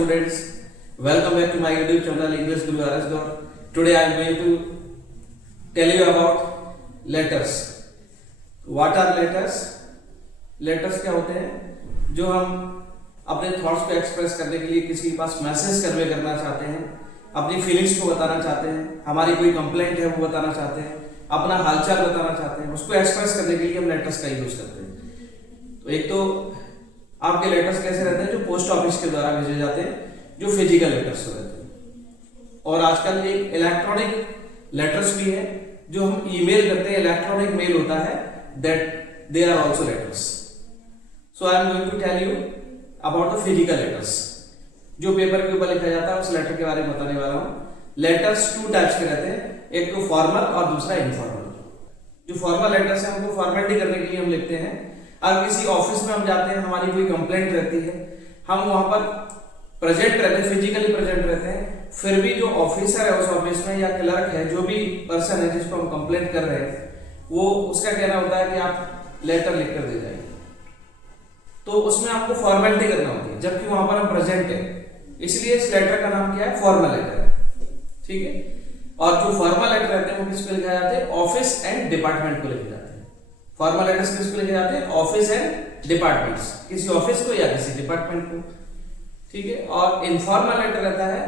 students, welcome back to my YouTube channel English Guru RS Gaur. Today I am going to tell you about letters. What are letters? Letters क्या होते हैं? जो हम अपने thoughts को express करने के लिए किसी के पास मैसेज कन्वे करना चाहते हैं, अपनी फीलिंग्स को बताना चाहते हैं, हमारी कोई कंप्लेंट है वो बताना चाहते हैं, अपना हालचाल बताना चाहते हैं, उसको एक्सप्रेस करने के लिए हम लेटर्स का यूज करते हैं। तो एक तो आपके लेटर्स कैसे रहते हैं जो पोस्ट ऑफिस के द्वारा भेजे जाते हैं, जो फिजिकल लेटर्स रहते हैं, और आजकल एक इलेक्ट्रॉनिक लेटर्स भी है जो हम ईमेल करते हैं, इलेक्ट्रॉनिक मेल होता है, that they are also letters. So I am going to tell you about the physical letters. जो पेपर के ऊपर लिखा जाता है उस लेटर के बारे में बताने वाला हूं। लेटर्स टू टाइप्स के रहते हैं, एक तो फॉर्मल और दूसरा इनफॉर्मल। जो फॉर्मल लेटर्स है उनको फॉर्मेलिटी करने के लिए हम लिखते हैं। अगर किसी ऑफिस में हम जाते हैं, हमारी कोई कंप्लेंट रहती है, हम वहां पर प्रेजेंट रहते हैं, फिजिकली प्रेजेंट रहते हैं, फिर भी जो ऑफिसर है उस ऑफिस में या क्लर्क है, जो भी पर्सन है जिसको हम कंप्लेंट कर रहे हैं, वो उसका कहना होता है कि आप लेटर लिख कर दे जाइए। तो उसमें आपको फॉर्मेलिटी करना होती है, जबकि वहां पर हम प्रेजेंट है, इसलिए इस लेटर का नाम क्या है? Formal letter. ठीक है। और जो फॉर्मल लेटर रहते हैं वो किसको लिखा जाते हैं? ऑफिस एंड डिपार्टमेंट को लिखे जाते हैं। फॉर्मल लेटर्स किसको लिखे जाते हैं? ऑफिस एंड डिपार्टमेंट्स, किसी ऑफिस को या किसी डिपार्टमेंट को। ठीक है। और इनफॉर्मल लेटर रहता है,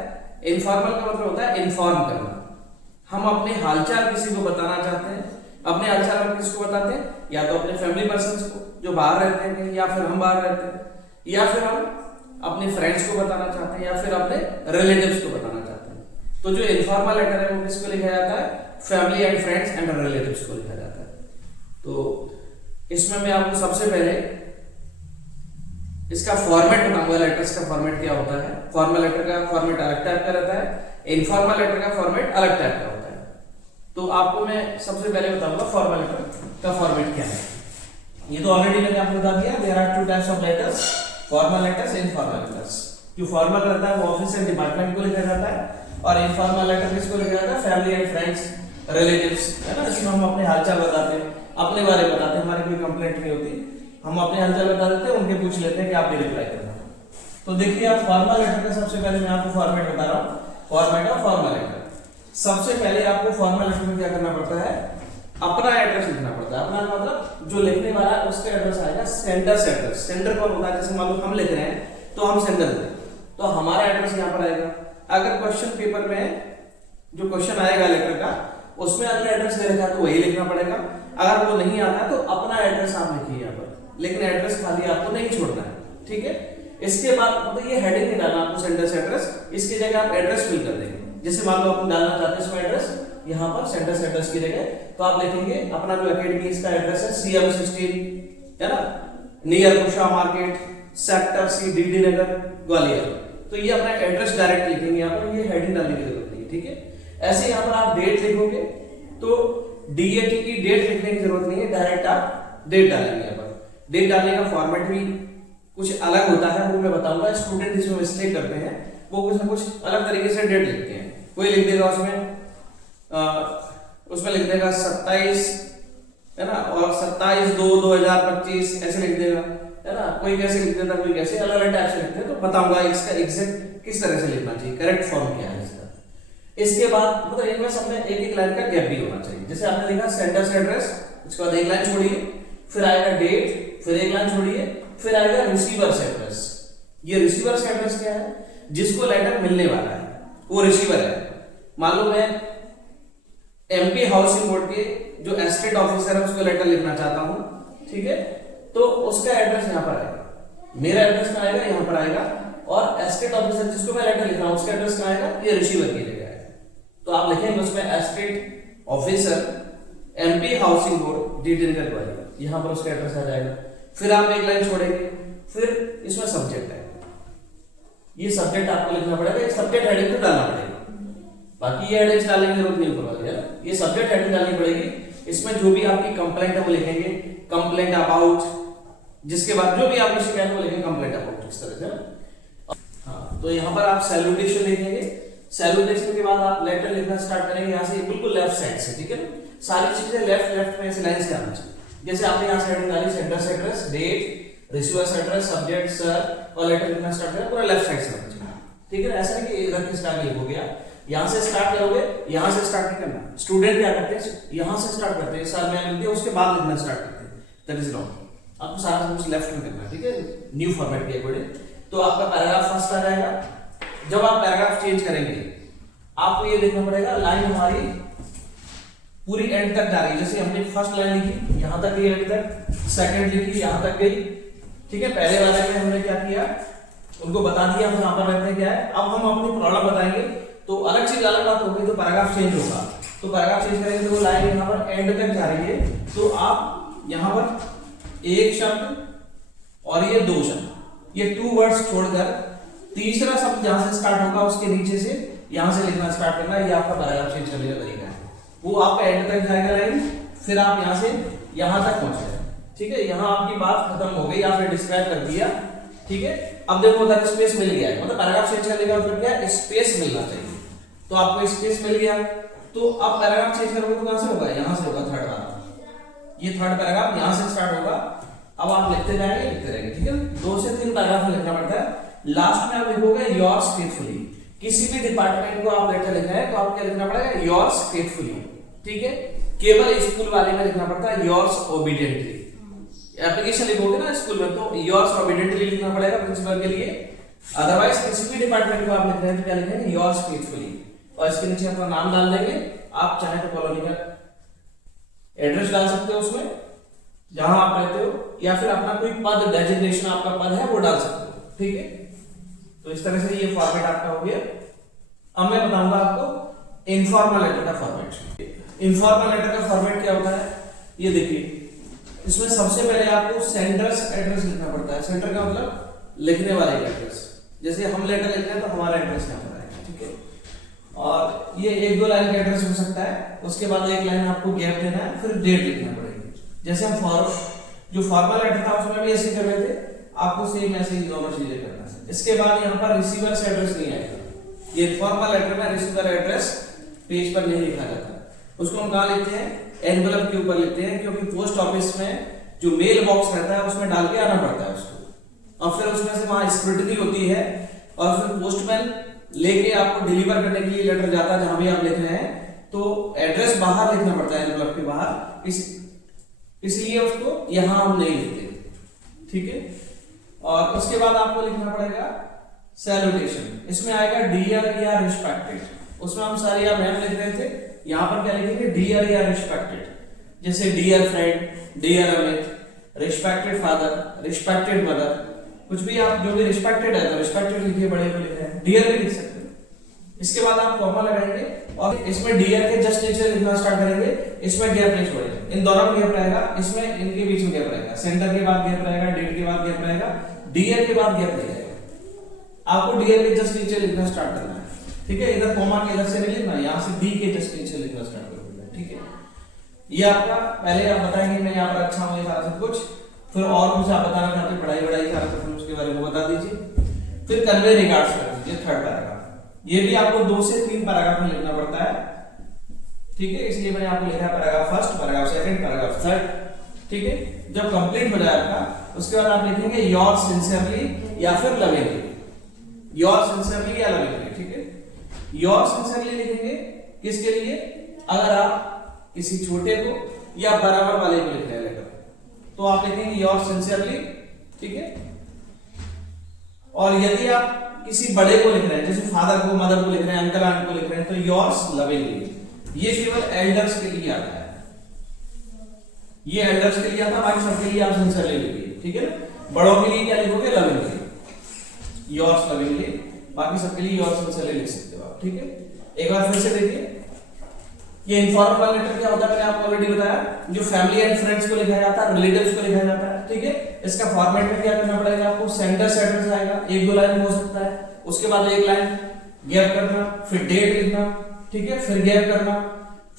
इनफॉर्मल का मतलब होता है इन्फॉर्म करना। हम अपने हालचाल किसी को बताना चाहते हैं। अपने हालचाल हम किसको बताते हैं? या तो अपने फैमिली पर्सन्स को जो बाहर रहते हैं, या फिर हम बाहर रहते हैं, या फिर हम अपने फ्रेंड्स को बताना चाहते हैं, या फिर अपने रिलेटिव्स को बताना चाहते हैं। तो जो इनफॉर्मल लेटर है वो किसको लिखा जाता है? Family and friends and relatives को लिखा जाता है। तो इसमें मैं आपको सबसे पहले इसका फॉर्मेट बताऊंगा, लेटर्स का फॉर्मेट क्या होता है। फॉर्मल लेटर का फॉर्मेट अलग टाइप का रहता है, इनफॉर्मल लेटर का फॉर्मेट अलग टाइप का होता है। तो आपको मैं सबसे पहले बताऊंगा फॉर्मल लेटर का फॉर्मेट क्या है। ये तो ऑलरेडी मैंने आपको बता दिया, there are two types of letters, formal letters, informal letters. जो फॉर्मल रहता है वो ऑफिस एंड डिपार्टमेंट को लिखा जाता है, और इनफॉर्मल लेटर किसको लिखा जाता है? फैमिली एंड फ्रेंड्स, रिलेटिव्स, है ना। इसमें हम अपने हालचाल बताते हैं, अपने बारे में बताते हैं, हमारी कोई कंप्लेंट नहीं होती, हम अपने हालचाल बता देते हैं, उनके पूछ लेते हैं कि आप भी रिप्लाई करना। तो देखिए, आप फॉर्मल लेटर का सबसे पहले मैं आपको फॉर्मेट बता रहा हूं, फॉर्मेट ऑफ फॉर्मल लेटर। सबसे पहले आपको फॉर्मल लेटर में क्या करना पड़ता है? अपना एड्रेस लिखना पड़ता है। अपना मतलब जो लिखने वाला है उसका एड्रेस आएगा, सेंडर से एड्रेस। सेंडर कौन होता है? जैसे मान लो हम लिख रहे हैं तो हम सेंडर दें, तो हमारा एड्रेस यहाँ पर आएगा। अगर क्वेश्चन पेपर में जो क्वेश्चन आएगा लेटर का, उसमें अगर एड्रेस दे रखा है तो वही लिखना पड़ेगा। अगर वो नहीं आता तो अपना एड्रेस आप लिखिए यहाँ पर, लेकिन एड्रेस खाली आपको नहीं छोड़ना है। ठीक है। इसके बाद मतलब ये हेडिंग नहीं डालना आपको सेंडर से एड्रेस, इसकी जगह आप एड्रेस फिल कर देंगे। जैसे मान लो आप डालना चाहते हैं इसमें एड्रेस, यहाँ पर सेंटर से एड्रेस की जगह तो आप लिखेंगे अपना जो एकेडमी इसका एड्रेस है CM16, है ना, near Usha market, sector C, DD नगर, ग्वालियर। तो ये अपना एड्रेस डायरेक्ट लिखेंगे यहाँ पर, ये हेडिंग डालने की जरूरत नहीं है। ठीक है। ऐसे यहाँ पर आप डेट लिखोगे तो DAT की डेट लिखने की जरूरत नहीं है, डायरेक्ट आप डेट डालेंगे यहाँ पर। डेट डालने का फॉर्मेट भी कुछ अलग होता है, वो मैं बताऊंगा। स्टूडेंट इसमें मिस्टेक करते हैं, वो कुछ ना कुछ अलग तरीके से डेट लिखते हैं। कोई लिख देगा उसमें लिख देगा 27, है ना, और 27/2/2025 ऐसे लिख देगा, है ना। कोई कैसे लिख देता, कोई कैसे, अलग अलग टाइप से लिखते हैं। तो बताऊंगा इसका एग्जैक्ट किस तरह से लिखना चाहिए, करेक्ट फॉर्म क्या है इसका। इसके बाद मतलब इनमें सब में एक एक लाइन का गैप भी होना चाहिए। जैसे आपने लिखा सेंटर से एड्रेस, उसके बाद एक लाइन छोड़िए, फिर आएगा डेट, फिर एक लाइन छोड़िए, फिर आएगा रिसीवर से एड्रेस। ये रिसीवर से एड्रेस क्या है? जिसको लेटर मिलने वाला है वो रिसीवर है। मान लो मैं MP हाउसिंग बोर्ड के जो एस्टेट ऑफिसर है उसको लेटर लिखना चाहता हूं, ठीक है, तो उसका एड्रेस यहाँ पर आएगा, मेरा एड्रेस कहाँ आएगा? यहाँ पर आएगा, और एस्टेट ऑफिसर जिसको मैं लेटर लिख रहा हूं उसका एड्रेस कहाँ आएगा? ये रिसीवर की जगह है। तो आप लिखेंगे उसमें estate officer MP housing board DD नगर ग्वालियर, यहाँ पर उसका एड्रेस आ जाएगा। फिर आप एक लाइन छोड़ेंगे, फिर इसमें सब्जेक्ट है, ये सब्जेक्ट आपको लिखना पड़ेगा, ये सब्जेक्ट हेडिंग तो डालना पड़ेगा, बाकी ये हेडिंग्स डालने की जरूरत नहीं ऊपर है। ये सब्जेक्ट हेडिंग डालनी पड़ेगी। इसमें जो भी आपकी कंप्लेंट है वो लिखेंगे, कंप्लेंट अबाउट, जिसके बाद जो भी आपकी शिकायत है वो लिखेंगे कंप्लेंट अबाउट, इस तरह से। हाँ, तो यहाँ पर आप सैल्यूटेशन लिखेंगे। सैल्यूटेशन के बाद आप लेटर लिखना स्टार्ट करेंगे यहाँ से, बिल्कुल लेफ्ट साइड से। ठीक है, सारी चीजें लेफ्ट में ऐसे लाइन से आना चाहिए। जैसे आपने यहाँ से हेडिंग डाली, सेंटर से address, date, receiver address, subject, sir, और लेटर लिखना स्टार्ट करें, पूरा लेफ्ट साइड से होना चाहिए। ठीक है, ऐसा नहीं कि इधर के स्टार्ट हो गया, यहाँ से स्टार्ट करोगे, यहाँ से स्टार्ट नहीं करना। स्टूडेंट क्या करते हैं, यहाँ से स्टार्ट करते हैं, सर मैं लिखते हैं उसके बाद लिखना स्टार्ट करते हैं, दैट इज रॉन्ग। आपको सारा कुछ लेफ्ट में करना है, ठीक है, न्यू फॉर्मेट के अकॉर्डिंग। तो आपका पैराग्राफ फर्स्ट आ जाएगा। जब आप पैराग्राफ चेंज करेंगे आपको ये देखना पड़ेगा लाइन हमारी पूरी एंड तक जा रही है। जैसे हमने फर्स्ट लाइन लिखी यहाँ तक गई एंड तक, सेकंड लिखी यहाँ तक गई, ठीक है। पहले वाले में हमने क्या किया, उनको बता दिया हम यहाँ पर रहते हैं क्या है। अब हम अपनी प्रॉब्लम बताएंगे तो अलग चीज अलग बात होगी, तो पैराग्राफ चेंज होगा। तो पैराग्राफ चेंज करेंगे तो वो लाइन यहाँ पर एंड तक जा रही है, तो आप यहाँ पर एक शब्द और ये दो शब्द, ये 2 वर्ड्स छोड़कर तीसरा शब्द जहां से स्टार्ट होगा उसके नीचे से यहां से लिखना स्टार्ट करना। ये आपका पैराग्राफ चेंज करने का तरीका है। वो आपका एंड तक जाएगा लाइन, फिर आप यहां से यहां तक पहुंचे, ठीक है। यहां आपकी बात खत्म हो गई, आपने डिस्क्राइब कर दिया, ठीक है। अब देखो उधर स्पेस मिल गया है, मतलब पैराग्राफ चेंज करने का मतलब क्या है, स्पेस मिलना चाहिए। तो आपको स्पेस मिल गया, तो अब पैराग्राफ चेंज करोगे तो कहां से होगा, यहां से होगा थर्ड वाला। ये थर्ड पैराग्राफ यहां से स्टार्ट होगा। अब आप लिखते जाएंगे लिखते रहेंगे, ठीक है। 2 से 3 पैराग्राफ में लिखना पड़ता है। लास्ट में आप लिखोगे योर्स फेथफुली। किसी भी डिपार्टमेंट को आप लेटर लिखना है तो आपको क्या लिखना पड़ेगा, योर्स फेथफुली, ठीक है। केवल स्कूल वाले में लिखना पड़ता है योर्स ओबीडिएंटली। एप्लीकेशन लिखोगे ना स्कूल में तो योर्स ओबीडिएंटली लिखना पड़ेगा प्रिंसिपल के लिए। अदरवाइज किसी भी डिपार्टमेंट को आप लिख रहे हैं तो क्या लिखेंगे, योर्स फेथफुली, और इसके नीचे अपना नाम डाल देंगे। आप चाहे तो कॉलोनी का एड्रेस डाल सकते हो उसमें जहां आप रहते हो, या फिर अपना कोई पद डेजिग्नेशन आपका पद है वो डाल सकते हो, ठीक है। तो इस तरह से ये फॉर्मेट आपका हो गया। अब मैं बताऊंगा आपको इनफॉर्मल लेटर का फॉर्मेट। इनफॉर्मल लेटर का फॉर्मेट क्या होता है, ये देखिए। इसमें सबसे पहले आपको सेंडर्स एड्रेस लिखना पड़ता है। सेंडर का मतलब लिखने वाले का एड्रेस। जैसे हम लेटर लिख रहे हैं तो हमारा एड्रेस यहाँ पर आएगा, ठीक है। और ये 1-2 लाइन का एड्रेस हो सकता है, उसके बाद एक लाइन आपको गैप देना है, फिर डेट लिखना पड़ेगी। जैसे हम जो फॉर्मल लेटर था उसमें भी ऐसे कर रहे थे, आपको सेम ऐसे ही दोनों चीजें करना है। इसके बाद यहाँ पर रिसीवर से एड्रेस नहीं आएगा। ये फॉर्मल लेटर में रिसीवर एड्रेस पेज पर नहीं लिखा जाता, उसको हम कहाँ लिखते हैं, एनवेलप के ऊपर लिखते हैं, क्योंकि पोस्ट ऑफिस में जो मेल बॉक्स रहता है उसमें डाल के आना पड़ता है उसको, और फिर उसमें से वहां स्क्रूटिनी होती है, और फिर पोस्टमैन लेके आपको डिलीवर करने के लिए लेटर जाता है जहां भी आप लिख रहे हैं, तो एड्रेस बाहर लिखना पड़ता है एनवेलप के बाहर, इसलिए उसको यहां हम नहीं लिखते, ठीक है। और उसके बाद आपको लिखना पड़ेगा सैल्यूटेशन। इसमें आएगा डियर या रिस्पेक्टेड। उसमें हम सारी आप मैम लिख रहे थे, यहां पर क्या लिखेंगे, डियर या रिस्पेक्टेड। जैसे dear friend, dear Amit, respected father, respected mother, कुछ भी आप जो भी रिस्पेक्टेड है तो रिस्पेक्टेड लिखिए, बड़े को लिख रहे हैं डियर भी लिख सकते हो। इसके बाद आप कॉमा लगाएंगे और इसमें डियर के जस्ट नीचे लिखना स्टार्ट करेंगे। इसमें गैप नहीं छोड़ेंगे, इन दोनों में गैप रहेगा, इसमें इनके बीच में गैप रहेगा, सेंटर के बाद गैप रहेगा, डेट के बाद गैप रहेगा, डियर के बाद गैप नहीं रहेगा। आपको डियर के जस्ट नीचे लिखना स्टार्ट करना है, ठीक है। इधर कॉमा के इधर से नहीं लिखना, यहाँ से डी के जस्ट नीचे लिखना स्टार्ट करोगे, ठीक है। ये आपका पहले आप बताएंगे मैं यहाँ पर अच्छा हूँ ये सारा सब कुछ, फिर और कुछ आप बताना चाहते हैं पढ़ाई सारा कुछ उसके बारे में बता दीजिए। फिर कन्वे रिगार्ड्स कर दीजिए, थर्ड पैराग्राफ। ये भी आपको 2 से 3 पैराग्राफ में लिखना पड़ता है, ठीक है। इसलिए मैंने आपको लिखा paragraph first, paragraph second, paragraph third, ठीक है। जब कंप्लीट हो जाए आपका, उसके बाद आप लिखेंगे योर सिंसियरली या फिर लविंगली, योर सिंसियरली या लविंगली, ठीक है। योर सिंसियरली लिखेंगे किसके लिए, अगर आप किसी छोटे को या बराबर वाले को लिख रहे हैं लेटर, तो आप लिखेंगे योर सिंसियरली, ठीक है। और यदि आप किसी बड़े को लिख रहे हैं, जैसे फादर को, मदर को लिख रहे हैं, अंकल आंट को लिख रहे हैं, तो योर्स लविंगली। ये केवल एल्डर्स के लिए आता है, ये एल्डर्स के लिए आता है, बाकी सबके लिए आप सिंसियरली लिखिए, ठीक है ना। बड़ों के लिए क्या लिखोगे, लविंगली, योर्स लविंगली, बाकी सबके लिए योर्स सिंसियरली लिख सकते हो आप, ठीक है। एक बार फिर से देखिए, ये इनफॉर्मल लेटर क्या होता है, मैंने आपको ऑलरेडी बताया, जो फैमिली एंड फ्रेंड्स को लिखा जाता है, रिलेटिव्स को लिखा जाता है, ठीक है। इसका फॉर्मेट में क्या करना पड़ेगा आपको, सेंडर से एड्रेस आएगा, 1-2 लाइन हो सकता है, उसके बाद एक लाइन गैप करना, फिर डेट लिखना, ठीक है, फिर गैप करना,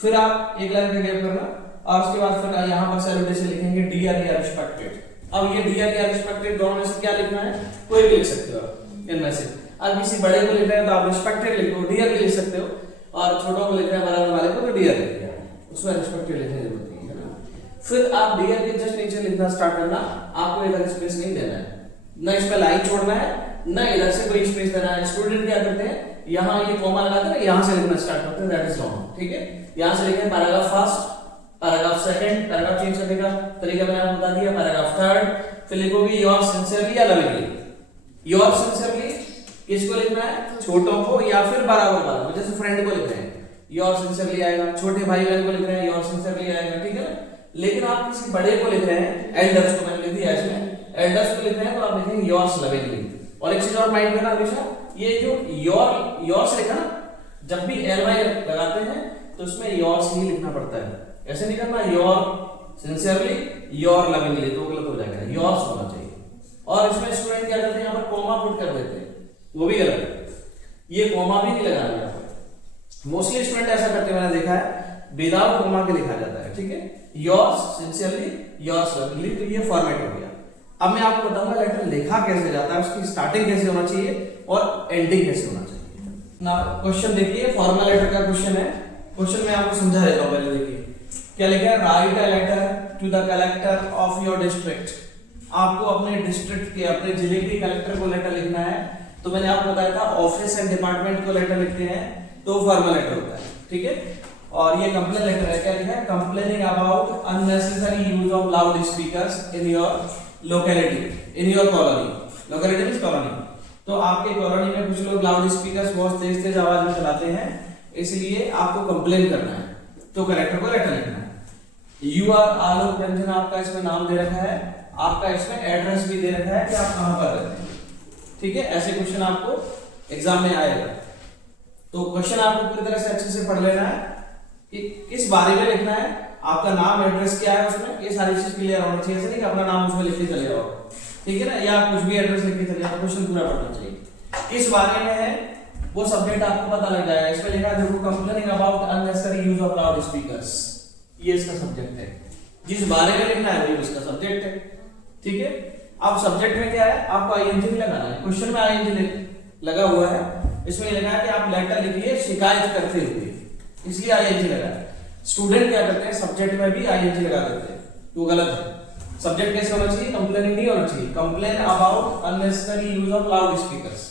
फिर आप एक लाइन का गैप करना, और उसके बाद फिर यहाँ पर सैल्यूटेशन लिखेंगे डियर या रिस्पेक्टेड। अब ये डियर या रिस्पेक्टेड दोनों में से क्या लिखना है, कोई भी लिख सकते हो आप इनमें से। अब किसी बड़े को लिख रहे हैं तो आप रिस्पेक्टेड लिखो, डियर भी लिख सकते हो, और छोटों को लिख रहे हैं बराबर वाले को तो डियर लिख रहे हैं, उसमें रिस्पेक्टेड लिखने की जरूरत नहीं है ना। फिर आप डियर के जस्ट नीचे लिखना स्टार्ट करना, आपको इधर स्पेस नहीं देना है, ना इसमें लाइन छोड़ना है, ना इधर से कोई स्पेस देना है। स्टूडेंट क्या करते हैं, यहाँ ये कॉमा लगाते हैं, यहाँ से लिखना स्टार्ट करते हैं, दैट इज लॉन्ग। ठीक है, यहाँ से लिखें paragraph first, paragraph second, paragraph change करने का तरीका मैंने आपको बता दिया, पैराग्राफ थर्ड, फिर लिखोगे योर सिंसियरली या लविंगली। योर सिंसियरली किसको लिखना है, छोटों को या फिर बराबर वालों को, जैसे फ्रेंड को लिख रहे हैं योर सिंसियरली आएगा, छोटे भाई बहन को लिख रहे हैं योर सिंसियरली आएगा। ठीक है ना, लेकिन आप किसी बड़े को लिख रहे हैं, एल्डर्स को मैंने लिख दिया इसमें, एल्डर्स को लिख रहे हैं तो आप लिखेंगे योर्स लविंगली। और एक चीज और माइंड करना हमेशा, ये जो योर्स लिखा ना, जब भी एल वाई लगाते हैं तो उसमें योर्स ही लिखना पड़ता है, ऐसे नहीं करना योर सिंसियरली योर लविंगली, तो गलत हो जाएगा, योर्स होना चाहिए। और इसमें स्टूडेंट क्या करते हैं, यहाँ पर कॉमा पुट कर देते हैं, वो भी गलत है, ये कॉमा भी नहीं लगाना है। मोस्टली स्टूडेंट ऐसा करते मैंने देखा है, विदाउट कॉमा के लिखा जाता है। ठीक है, योर्स सिंसियरली योर्स लविंगली, तो ये फॉर्मेट हो गया। अब मैं आपको बताऊंगा लेटर लिखा कैसे जाता है, उसकी स्टार्टिंग कैसे होना चाहिए और एंडिंग कैसे होना चाहिए। ना क्वेश्चन देखिए, फॉर्मल लेटर का क्वेश्चन है, क्वेश्चन मैं आपको समझा देता हूं, पहले देखिए क्या लिखा है, write a letter to the collector of your district. आपको अपने डिस्ट्रिक्ट के, अपने जिले के कलेक्टर को लेटर लिखना है। तो मैंने आपको बताया था ऑफिस एंड डिपार्टमेंट को लेटर लिखते हैं तो फॉर्मल लेटर होता है। ठीक है, और ये कंप्लेन लेटर है, क्या लिखा है, complaining about unnecessary use of loud speakers in your locality, in your colony. Locality means colony, तो आपके कॉलोनी में कुछ लोग लाउड स्पीकर्स बहुत तेज तेज आवाज में चलाते हैं, इसलिए आपको कंप्लेन करना है, तो कलेक्टर को लेटर लिखना है। यू आर आलोक रंजन, आपका इसमें नाम दे रखा है, आपका इसमें एड्रेस भी दे रखा है कि आप कहां पर रहते हैं। ठीक है, ऐसे क्वेश्चन आपको एग्जाम में आएगा, तो क्वेश्चन आपको पूरी तरह से अच्छे से पढ़ लेना है कि किस बारे में लिखना है, आपका नाम एड्रेस क्या है उसमें, ये सारी चीज क्लियर होनी चाहिए। ऐसे नहीं कि अपना नाम उसमें लिख के चले जाओ, ठीक है ना, या कुछ भी एड्रेस लिख के चले जाओ, क्वेश्चन पूरा पढ़ना चाहिए। किस बारे में है वो सब्जेक्ट आपको पता लग जाएगा। इसमें लिखा है देखो, complaining about unnecessary use of loud speakers, ये इसका सब्जेक्ट है, जिस बारे में लिखना है वो इसका सब्जेक्ट है। ठीक है, अब सब्जेक्ट में क्या है, आपको आईएनजी लगाना है, क्वेश्चन में आईएनजी लगा हुआ है, इसमें लिखा है कि आप लेटर लिखिए शिकायत करते हुए, इसलिए आईएनजी लगा है। स्टूडेंट क्या करते हैं, सब्जेक्ट में भी आईएनजी लगा देते हैं, तो गलत है। सब्जेक्ट कैसे होना चाहिए, कंप्लेनिंग नहीं होना चाहिए, complain about unnecessary use of loud speakers,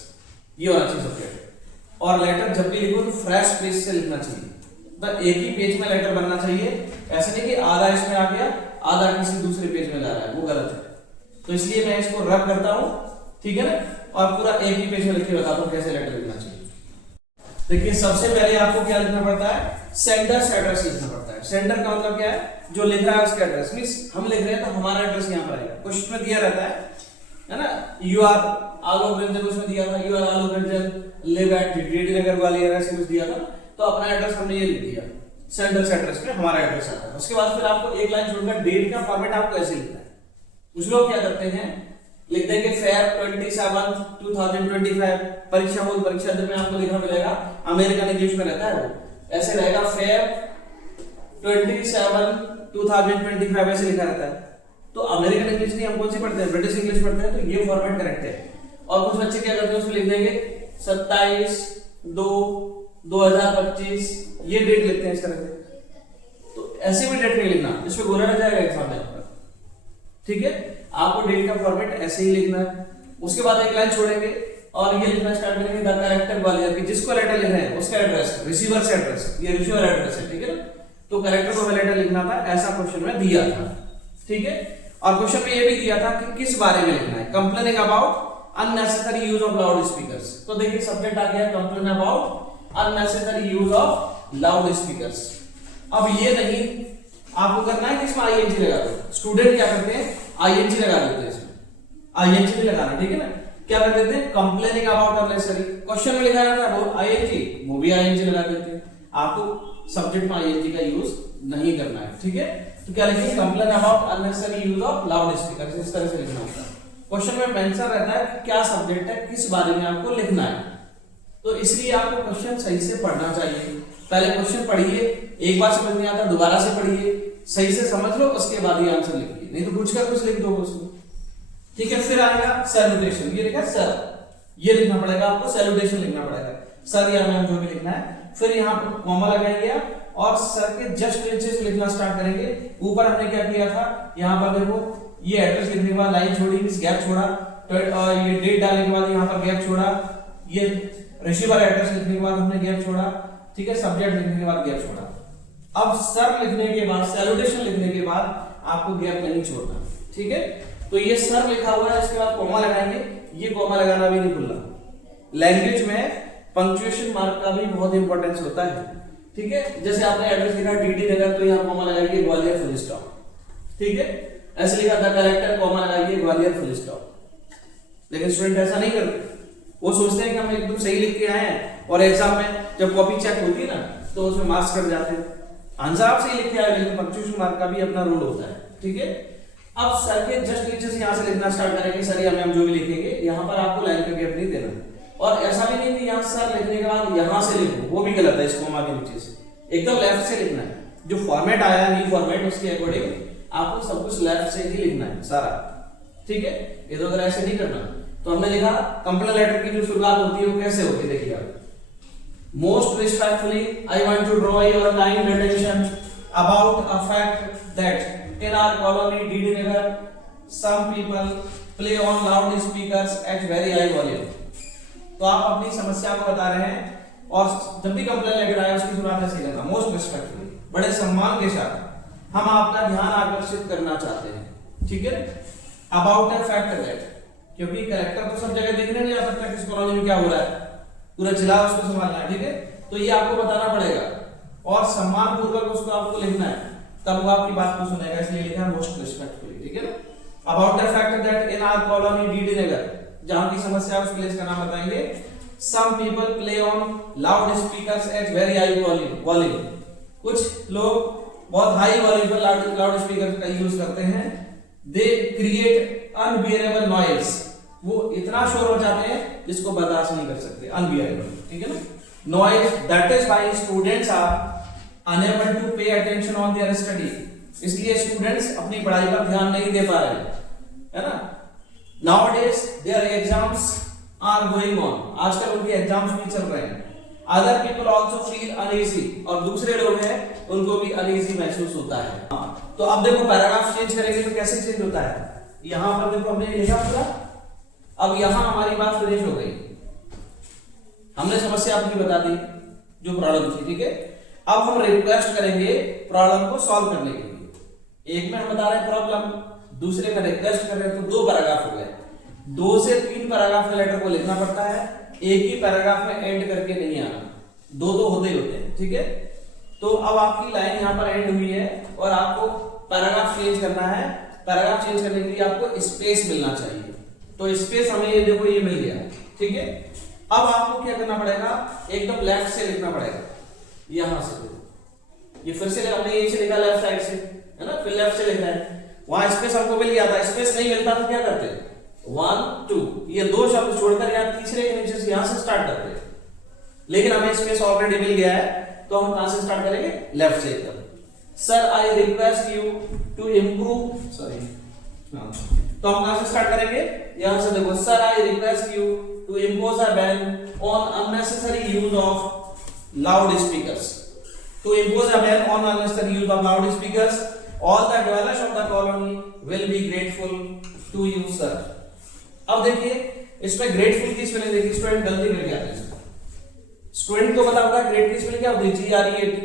ये होना चाहिए सब्जेक्ट। और लेटर जब भी लिखो तो फ्रेश पेज से लिखना चाहिए, मतलब एक ही पेज में लेटर बनना चाहिए, ऐसे नहीं कि आधा इसमें आ गया आधा किसी दूसरे पेज में जा रहा है, वो गलत है। तो इसलिए मैं इसको रब करता हूं, ठीक है ना, और पूरा एक ही पेज में लिख के बताता हूं कैसे लेटर लिखना चाहिए। देखिए, सबसे पहले आपको क्या लिखना पड़ता है, सेंडर्स एड्रेस लिखना पड़ता है। सेंडर का मतलब क्या है, जो लिख रहा है उसका एड्रेस, मींस हम लिख रहे हैं तो हमारा एड्रेस यहां पर आएगा, क्वेश्चन में दिया रहता है ना, यू आर आलोक रंजन उसमें दिया था, you are Alok Ranjan live at DD Nagar Gwalior, ऐसे कुछ दिया था, तो अपना एड्रेस हमने ये लिख दिया, सेंडर्स एड्रेस में हमारा एड्रेस आता है। उसके बाद फिर आपको एक लाइन छोड़कर डेट का फॉर्मेट आपको ऐसे लिखना है। कुछ लोग क्या करते हैं, लिख देंगे फेब 27 2025, परीक्षा बोल परीक्षा दिन में आपको लिखा मिलेगा, अमेरिकन इंग्लिश में रहता है वो, ऐसे रहेगा फेब 27 2025 ऐसे लिखा रहता है। तो अमेरिकन इंग्लिश नहीं, हम कौन सी पढ़ते हैं, ब्रिटिश इंग्लिश पढ़ते हैं, तो ये फॉर्मेट करेक्ट है। और कुछ बच्चे क्या करते हैं, उसमें लिख देंगे 27/2/2025, ये डेट लिखते हैं इस तरह से, तो ऐसे भी डेट नहीं लिखना, इसमें गोला रह जाएगा एग्जाम में। ठीक है, आपको डेट का फॉर्मेट ऐसे ही लिखना है। उसके बाद एक लाइन छोड़ेंगे और ये लिखना स्टार्ट करेंगे, द कलेक्टर ग्वालियर, की जिसको लेटर लिख रहे हैं उसका एड्रेस, रिसीवर से एड्रेस, ये रिसीवर एड्रेस है, ठीक है ना, तो कलेक्टर को लेटर लिखना था, ऐसा क्वेश्चन में दिया था। ठीक है, और क्वेश्चन में ये भी दिया था कि किस बारे में लिखना है, complaining about unnecessary use of loud speakers. तो देखिए सब्जेक्ट आ गया complain about unnecessary use of loud speakers. अब ये नहीं आपको करना है कि इसमें आईएनजी लगा दो। स्टूडेंट क्या करते हैं, आईएनजी लगा देते हैं, इसमें आईएनजी भी लगाना, ठीक है ना, क्या कर देते हैं, कंप्लेनिंग अबाउट अननेसेसरी, क्वेश्चन में लिखा रहता है वो आईएनजी, वो भी आईएनजी लगा देते हैं। आपको सब्जेक्ट में आईएनजी का यूज नहीं करना है, ठीक है। तो क्या लिखेंगे, complain about unnecessary use of loud speakers, इस तरह से लिखना होता है। क्वेश्चन में मेंशन रहता है कि क्या सब्जेक्ट है, किस बारे में आपको लिखना है, तो इसलिए आपको क्वेश्चन सही से पढ़ना चाहिए। पहले क्वेश्चन पढ़िए, एक बार समझ नहीं आता दोबारा से पढ़िए, सही से समझ लो, उसके बाद ही आंसर लिखिए, नहीं तो कुछ का कुछ लिख दो उसमें। ठीक है, फिर आएगा सैल्यूटेशन, ये लिखा सर, ये लिखना पड़ेगा आपको, सैल्यूटेशन लिखना पड़ेगा, सर या मैम जो भी लिखना है। फिर यहाँ पर कॉमा लगाएंगे और सर के जस्ट नीचे से लिखना स्टार्ट करेंगे। ऊपर हमने क्या किया था, यहाँ पर देखो ये एड्रेस लिखने के बाद लाइन छोड़ी, मींस गैप छोड़ा, ये डेट डालने के बाद यहाँ पर गैप छोड़ा, ये रिसीवर एड्रेस लिखने के बाद हमने गैप छोड़ा, ठीक है, सब्जेक्ट लिखने के बाद गैप छोड़ा। अब सर लिखने के बाद, सैल्यूटेशन लिखने के बाद आपको गैप नहीं छोड़ना, ठीक है। तो ये सर लिखा हुआ है, इसके बाद कॉमा लगाएंगे, ये कॉमा लगाना भी नहीं भूलना। लैंग्वेज में पंक्चुएशन मार्क का भी बहुत इंपॉर्टेंस होता है, ठीक है। जैसे आपने एड्रेस लिखा डीडी नगर, तो यहाँ कॉमा लगाइए, ग्वालियर फुल स्टॉप, ठीक है। ऐसे लिखा था कलेक्टर, कॉमा लगाइए, ग्वालियर फुल स्टॉप। लेकिन स्टूडेंट ऐसा नहीं करते, वो सोचते हैं कि हम एकदम सही लिख के आए हैं, और एग्जाम में जब कॉपी चेक होती है ना तो उसमें मार्क्स कट जाते हैं। आंसर आप सही लिख के आए, लेकिन पंक्चुएशन मार्क का भी अपना रोल होता है, ठीक है। अब सर के जस्ट नीचे से यहाँ से लिखना स्टार्ट करेंगे, सर या मैम जो भी लिखेंगे, यहाँ पर आपको लाइन का गैप नहीं देना। और ऐसा भी नहीं कि यहाँ सर लिखने के बाद यहाँ से लिखो, वो भी गलत है। इस कॉमा के नीचे से एकदम लेफ्ट से लिखना है। जो फॉर्मेट आया न्यू फॉर्मेट, उसके अकॉर्डिंग आपको सब कुछ लेफ्ट से ही लिखना है सारा, ठीक है। इधर उधर ऐसे नहीं करना। तो हमने लिखा कंप्लेंट लेटर की जो शुरुआत होती है वो कैसे होती है, देखिए आप। Most respectfully I want to draw your kind attention about a fact that in our colony DD Nagar some people play on loud speakers at very high volume. तो आप अपनी समस्या को बता रहे हैं, और जब भी कंप्लेंट लेकर आए उसकी शुरुआत ऐसे करना, मोस्ट रिस्पेक्टफुली, बड़े सम्मान के साथ हम आपका ध्यान आकर्षित करना चाहते हैं, ठीक है। अबाउट अ फैक्ट दैट, क्योंकि कलेक्टर तो सब जगह देखने नहीं जा सकता किस कॉलोनी में क्या हो रहा है, पूरा जिला उसको संभालना है, ठीक है। तो ये आपको बताना पड़ेगा, और सम्मान पूर्वक उसको आपको लिखना है, तब वो आपकी बात को सुनेगा, इसलिए लिखा है मोस्ट रिस्पेक्टफुली, ठीक है ना। About the fact that in our colony DD Nagar, जहां की समस्या है उस प्लेस का नाम बताएंगे। Some people play on loud speakers at very high volume, कुछ लोग बहुत हाई वॉल्यूम पर लाउड स्पीकर का यूज करते हैं। दे क्रिएट अनबियरेबल नॉइज, वो इतना शोर मचाते हैं जिसको बर्दाश्त नहीं कर सकते, अनबियरेबल, ठीक है ना। Noise that is why students are unable to pay attention on their study, इसलिए स्टूडेंट्स अपनी पढ़ाई पर ध्यान नहीं दे पा रहे, है ना। Nowadays their exams are going on, आजकल उनके एग्जाम्स भी चल रहे हैं। Other people also feel uneasy, और दूसरे लोग हैं उनको भी अनईजी महसूस होता है। तो अब देखो पैराग्राफ चेंज करेंगे तो कैसे चेंज होता है। यहां पर देखो हमने लिखा पूरा, अब यहां हमारी बात फिनिश हो गई, हमने समस्या अपनी बता दी जो प्रॉब्लम थी, ठीक है। अब हम रिक्वेस्ट करेंगे प्रॉब्लम को सॉल्व करने के लिए। एक में हम बता रहे हैं प्रॉब्लम, दूसरे में रिक्वेस्ट कर रहे हैं, तो 2 पैराग्राफ हो गए। 2 से 3 पैराग्राफ में लेटर को लिखना पड़ता है, एक ही पैराग्राफ में एंड करके नहीं आना, 2 तो होते ही होते हैं, ठीक है। तो अब आपकी लाइन यहाँ पर एंड हुई है, और आपको पैराग्राफ चेंज करना है। पैराग्राफ चेंज करने के लिए आपको स्पेस मिलना चाहिए, तो स्पेस हमें ये देखो ये मिल गया, ठीक है। अब आपको क्या करना पड़ेगा, एकदम लेफ्ट से लिखना पड़ेगा, यहां से ये फिर से हमने यही से लिखा लेफ्ट साइड से, है ना, फिर लेफ्ट से लिखना है। वहां स्पेस हमको मिल गया था, स्पेस नहीं मिलता तो क्या करते, 1 2 ये 2 शब्द छोड़कर यहाँ तीसरे के नीचे से यहां से स्टार्ट करते हैं। लेकिन हमें स्पेस ऑलरेडी मिल गया है, तो हम कहां से स्टार्ट करेंगे, लेफ्ट से एकदम। Sir I request you to improve, sorry, तो हम कहां से स्टार्ट करेंगे, यहां से देखो, sir I request you to impose a ban on unnecessary use of loud speakers, to impose a ban on unnecessary use of loudspeakers. All the dwellers of the colony will be grateful to you, sir. अब देखिए इसमें grateful की spelling देखिए, student गलती करके आते हैं। Student को पता होगा ग्रेट की स्पेलिंग क्या होती है, GREAT,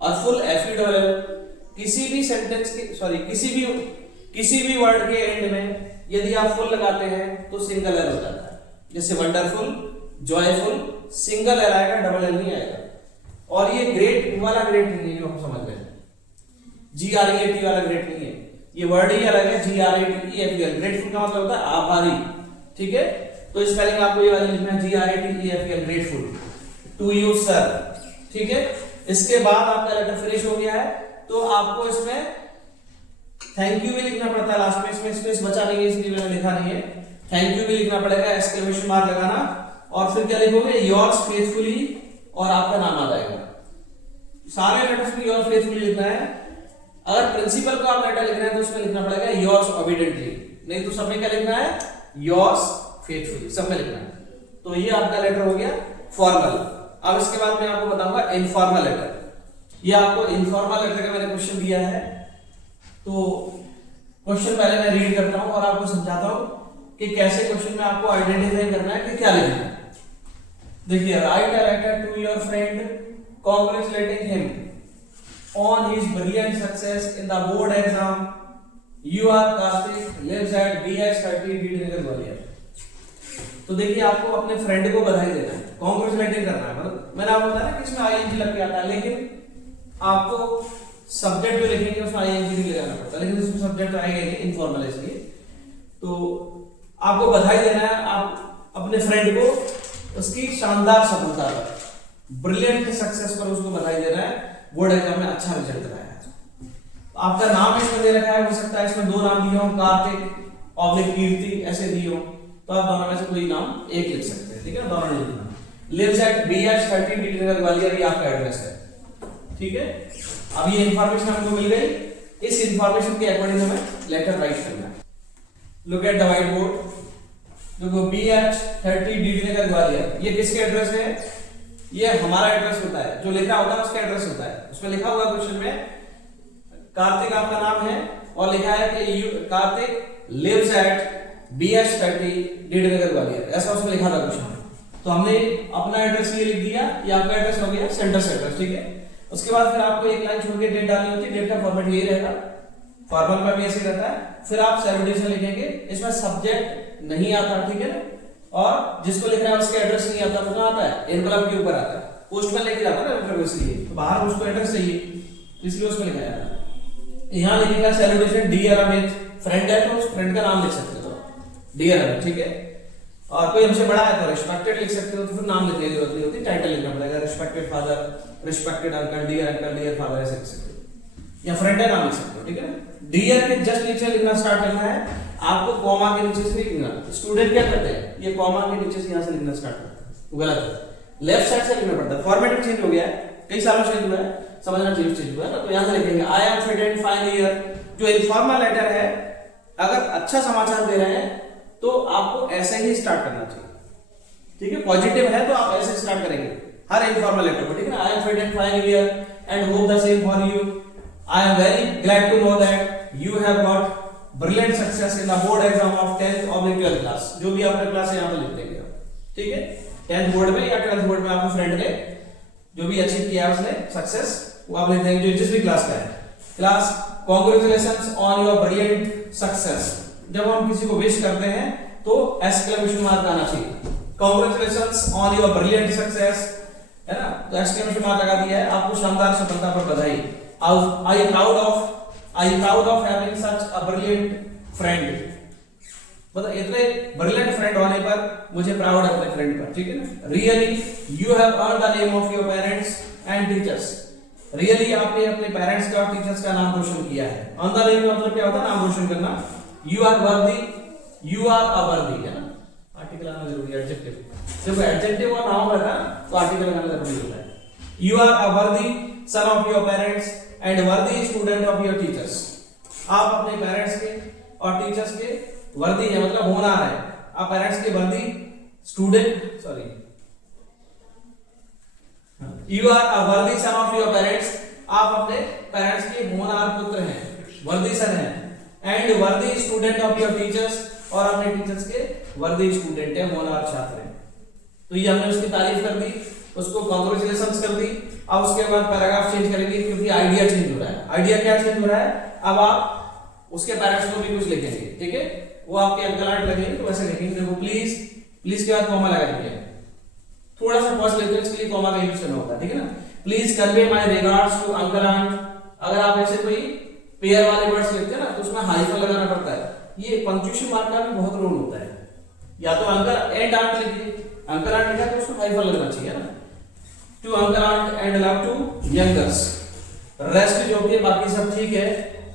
और फुल FULL। किसी भी सेंटेंस के, सॉरी, किसी भी वर्ड के एंड में यदि आप फुल लगाते हैं तो सिंगल एल हो जाता है। जैसे वंडरफुल, जॉयफुल, सिंगल एल आएगा, डबल एल नहीं आएगा। और ये ग्रेट वाला ग्रेट नहीं है जो हम समझ रहे हैं, GREAT वाला ग्रेट नहीं है, ये वर्ड ही अलग है, GREATFUL। ग्रेटफुल का मतलब होता है आभारी, ठीक है। तो स्पेलिंग आपको ये वाली लिखना है, GREATFUL, grateful to you sir, ठीक है। इसके बाद आपका लेटर फिनिश हो गया है, तो आपको इसमें थैंक यू भी लिखना पड़ता है लास्ट में, इसमें स्पेस बचा नहीं है इसलिए मैंने लिखा नहीं है। थैंक यू भी लिखना पड़ेगा, एक्सक्लेमेशन मार्क लगाना, और फिर क्या लिखोगे, योर्स फेथफुली, और आपका नाम आ जाएगा। सारे लेटर्स में योर्स फेथफुली लिखना है। अगर प्रिंसिपल को आप लेटर लिख रहे हैं तो उसमें लिखना पड़ेगा योर्स ओबीडिएंटली, नहीं तो सब में क्या लिखना है, योर्स फेथफुली, सब में लिखना है। तो ये आपका लेटर हो गया फॉर्मल। अब इसके बाद मैं आपको बताऊंगा इनफॉर्मल लेटर। ये आपको इनफॉर्मल लेटर का मैंने क्वेश्चन दिया है, तो क्वेश्चन पहले मैं रीड करता हूं और आपको समझाता हूं, कि कैसे क्वेश्चन में आपको आइडेंटिफाई करना है कि क्या लिखना है। देखिए, write a letter to your friend congratulating him on his brilliant success in the board exam. You are Kartik, lives at BH30 D Nagar Gwalior. तो देखिए, आपको अपने फ्रेंड को बधाई देना है, कॉन्ग्रेचुलेटिंग करना है। मतलब मैंने आपको बताया ना कि इसमें ING लग के आता है, लेकिन आपको सब्जेक्ट जो लिखेंगे उसमें ING नहीं लगाना पड़ता, लेकिन उसमें सब्जेक्ट आएगा इनफॉर्मल है इसलिए। तो आपको बधाई देना है आप अपने फ्रेंड को उसकी शानदार सफलता पर, ब्रिलियंट सक्सेस पर उसको बधाई देना है, बोर्ड एग्जाम में अच्छा रिजल्ट लाया है। आपका नाम इसमें दे रखा है, हो सकता है इसमें 2 नाम दिए हो, कार्तिक और कीर्ति ऐसे दिए हो, तो आप दोनों में से कोई नाम एक लिख सकते हैं, ठीक है ना, दोनों नहीं लिखना। Lives at BH30 D Nagar Gwalior, ये आपका एड्रेस है, ठीक है। अब ये इंफॉर्मेशन हमको मिल गई, इस इंफॉर्मेशन के अकॉर्डिंग हमें लेटर राइट करना है। Look at the white board, देखो BH30 डी नगर ग्वालियर, ये किसके एड्रेस है? ये हमारा एड्रेस होता है, जो लिखा होता है उसका एड्रेस होता है। उसमें लिखा हुआ क्वेश्चन में कार्तिक आपका नाम है और लिखा है कि Kartik lives at BH30 D Nagar Gwalior, ऐसा उसमें लिखा था क्वेश्चन में। तो हमने अपना एड्रेस ये लिख दिया, ये आपका एड्रेस हो गया, सेंटर से एड्रेस, ठीक है। उसके बाद फिर आपको एक लाइन छोड़ के डेट डालनी होती है, डेट का फॉर्मेट यही रहेगा, फॉर्मल में भी ऐसे रहता है। फिर आप सैल्यूटेशन लिखेंगे, इसमें सब्जेक्ट नहीं आता, ठीक है ना, और जिसको लिखना है उसके एड्रेस नहीं आता, वो कहां आता है? एनवलप के ऊपर आता है, पोस्टमैन लेके जाता है ना, इसलिए तो बाहर उसको एड्रेस चाहिए, इसलिए उसमें लिखा जाता है। यहां लिखेगा सैल्यूटेशन डियर अमित, फ्रेंड है तो उस फ्रेंड का नाम लिख सकते हो, डियर अमित, ठीक है। और कोई हमसे बड़ा है तो रिस्पेक्टेड लिख सकते हो, तो फिर नाम लिखने की जरूरत नहीं होती, टाइटल लिखना पड़ेगा, respected father, respected uncle, dear father, ऐसे लिख सकते हो, या फ्रेंड है नाम लिख सकते हो, ठीक है ना। डियर के जस्ट नीचे लिखना स्टार्ट करना है, आपको कॉमा के नीचे से नहीं लिखना। स्टूडेंट क्या करते हैं, ये कॉमा के नीचे से यहां से लिखना स्टार्ट करते हैं, वो गलत है, लेफ्ट साइड से लिखना पड़ता है। फॉर्मेट चेंज हो गया है, कई सालों से चेंज हुआ है, समझना चेंज हुआ है ना, तो यहां से लिखेंगे आई am fit and fine year. जो इनफॉर्मल लेटर है, अगर अच्छा समाचार दे रहे हैं तो आपको ऐसे ही स्टार्ट करना चाहिए, ठीक है। पॉजिटिव है तो आप ऐसे स्टार्ट करेंगे हर इनफॉर्मल लेटर को, ठीक है ना। I am fit and fine here and hope the same for you. I am very glad to know that you have got brilliant success in the board exam of 10th और 12th class. जो भी आपका class है यहां पर लिख देंगे, ठीक है। 10th बोर्ड में या 12th बोर्ड में आपके फ्रेंड ने जो भी अचीव किया उसने सक्सेस, वो आप लिख देंगे, जो जिस भी क्लास का है। Class congratulations on your brilliant success. जब हम किसी को विश करते हैं तो एक्सक्लेमेशन मार्क आना चाहिए, congratulations on your brilliant success, है ना, तो एक्सक्लेमेशन मार्क लगा दिया है, आपको शानदार सफलता पर बधाई। I proud of having such a brilliant friend, मतलब इतने ब्रिलियंट फ्रेंड होने पर मुझे प्राउड है अपने फ्रेंड पर, ठीक है ना। Really you have earned the name of your parents and teachers. Really आपने अपने पेरेंट्स का और टीचर्स का नाम रोशन किया है। अर्न द नेम का मतलब क्या होता है? नाम रोशन करना। You are worthy, you are a worthy, है ना, आर्टिकल आना जरूरी है, एडजेक्टिव। जब एडजेक्टिव और नाउन रहता है तो आर्टिकल आना जरूरी होता है। You are a worthy son of your parents and वर्दी स्टूडेंट ऑफ योर टीचर्स। आप अपने पेरेंट्स के और टीचर्स के वर्दी है, मतलब होनहार है। आप पेरेंट्स के worthy student, sorry, you are a worthy son of your parents. आप अपने पेरेंट्स के होनहार पुत्र हैं, वर्दी सन हैं। एंड वर्दी स्टूडेंट ऑफ योर टीचर्स, और अपने टीचर्स के वर्दी स्टूडेंट है, होनहार छात्र हैं। तो ये हमने उसकी तारीफ कर दी, उसको कांग्रेचुलेशंस कर दी। अब उसके बाद पैराग्राफ चेंज करेंगे क्योंकि आइडिया चेंज हो रहा है। आइडिया क्या चेंज हो रहा है? अब आप उसके पेरेंट्स को भी कुछ लिखेंगे, ठीक है। वो आपके अंकल आंट लगेंगे तो वैसे लिखेंगे, देखो प्लीज, प्लीज के बाद कॉमा लगा दीजिए। थोड़ा सा पॉज लेते हैं, इसके लिए कॉमा का यूज करना होता है, ठीक है ना। Please convey my regards to uncle aunt. अगर आप ऐसे कोई पेयर वाले वर्ड्स लिखते हैं ना तो उसमें हाइफन लगाना पड़ता है। ये पंक्चुएशन मार्क का भी बहुत रोल होता है। या तो अंकल एंड आंट लिखिए, अंकल आंट लिखा तो उसमें हाइफन लगना चाहिए ना। To uncle aunt and love to youngers. Rest जो भी है बाकी सब ठीक है।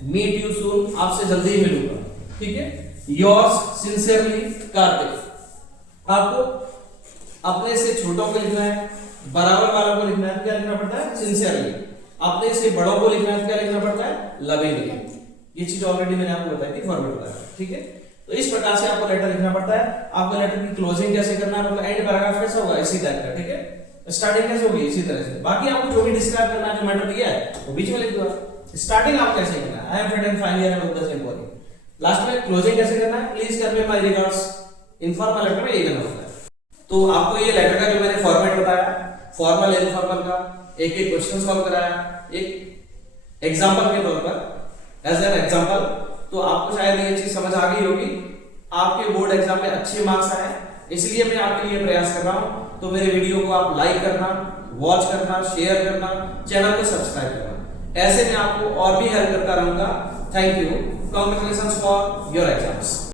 मीट यू सून, आपसे जल्दी ही मिलूंगा, ठीक है। Yours sincerely Kartik. आपको अपने से छोटों को लिखना है, बराबर वालों को लिखना है तो क्या लिखना पड़ता है? सिंसियरली। अपने से बड़ों को लिखना है तो क्या लिखना पड़ता है? लविंगली। ये चीज ऑलरेडी मैंने आपको बताई थी, फॉरवर्ड बताया, ठीक है। तो इस प्रकार से आपको लेटर लिखना पड़ता है। आपको लेटर की क्लोजिंग कैसे करना है, मतलब एंड पैराग्राफ कैसा होगा, इसी टाइप का, ठीक है। स्टार्टिंग कैसे होगी, इसी तरह से। बाकी आपको जो भी डिस्क्राइब करना है, जो मैटर दिया है वो बीच में लिख दो। स्टार्टिंग आप कैसे करना है? I am fit and fine year with the same body. Last में क्लोजिंग कैसे करना है, please convey my regards. Informal letter में यही करना होता है। तो आपको ये लेटर का जो मैंने फॉर्मेट बताया, फॉर्मल इनफॉर्मल का, एक एक क्वेश्चन सॉल्व कराया एक एग्जांपल के तौर पर, एज एन एग्जांपल। तो आपको शायद ये चीज समझ आ गई होगी, आपके बोर्ड एग्जाम में अच्छे मार्क्स आए, इसलिए मैं आपके लिए प्रयास कर रहा हूं। तो मेरे वीडियो को आप लाइक करना, वॉच करना, शेयर करना, चैनल को सब्सक्राइब करना, ऐसे मैं आपको और भी हेल्प करता रहूंगा। Thank you, congratulations for your exams.